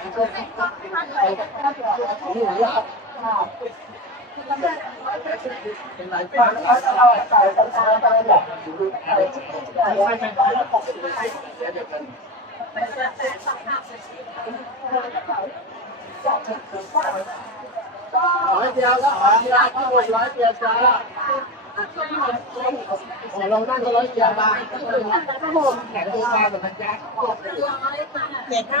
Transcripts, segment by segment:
ร้อยเดียวแล้วขอที่ร้านก็หมดร้อยเดียวจ้าขอลองนั่งก็ร้อยเดียวมาแข็งตัวมาแบบนั้นจ้าเด็กหน้า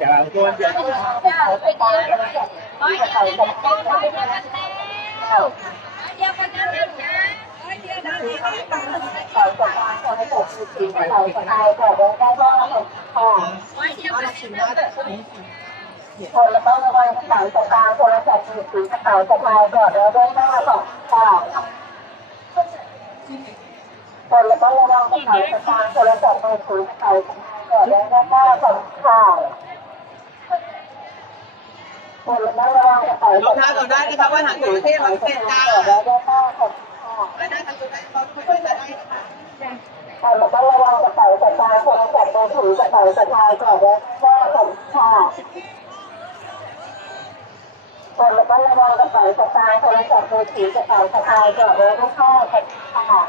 จ้าเดี๋ยวรอเดี๋ยวต้องเอาบ้านกันหมดว่าบ้านเดี๋ยวเราไม่ได้เขาจ่ายสูงอันพุ่งที่จอมให้เดียวก็ไม่ใช่อ่านน้ำนะมาชิมก่อนได้นะจ๊ะดีกว่ารับวัดอยู่หมาให้วร้อยเดียวกันแล้วร้อยเดียวกันแล้วร้อยเดียวกันแล้วนะจ๊ะร้อยเดียวกันแล้วคนละต้องระวังกระเป๋าสตางค์โทรศัพท์มือถือกระเป๋าสะพายก่อนแล้วด้วยหน้าก่อนค่ะคนละต้องระวังกระเป๋าสตางค์โทรศัพท์มือถือกระเป๋าสะพายก่อนแล้วด้วยหน้าก่อนค่ะ ลองระวังกรางท้าก่อนได้นะครับว่าหางจระเข้ร้อยเจ็ดจ้าแล้วด้วยหน้ารายได้ทางจุดได้เขาช่วยจะได้นะคะคนละต้องระวังกระเป๋าสตางค์โทรศัพท์มือถือกระเป๋าสะพายก่อนแล้วหน้าก่อนค่ะคนละต้องระวังกระเป๋าสตางค์โทรศัพท์มือถือกระเป๋าสะพายก่อนแล้วด้วยหน้าก่อนค่ะ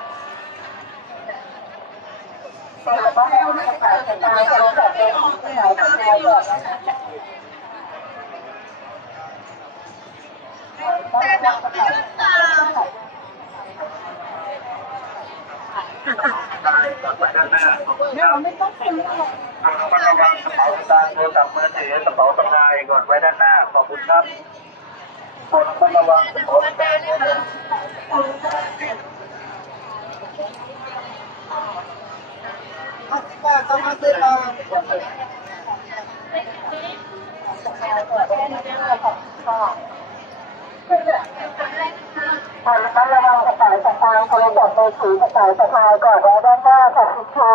คนละต้องระวังกระเป๋าสตางค์โทรศัพท์มือถือกระเป๋าสะพายก่อน แล้วหน้าก่อนค่ะแต่ดอกเบี้ยเปล่าเนี่ยเราไม่ต้องซื้อหรอกต้องระวังกระเป๋าตางโทรศัพท์มือถือกระเป๋าสะพายก่อนไว้ด้านหน้า ขอบคุณครับคนต้องระวังกระเป๋าสตาโทรศัพท์ป้าต้องมาซื้อเราคนละ ต้องระวังกระเป๋าสตายค์โทรศับมือถือกระเป๋าสะพายก่อนแล้วด้านหน้าขอบคุณค่ะ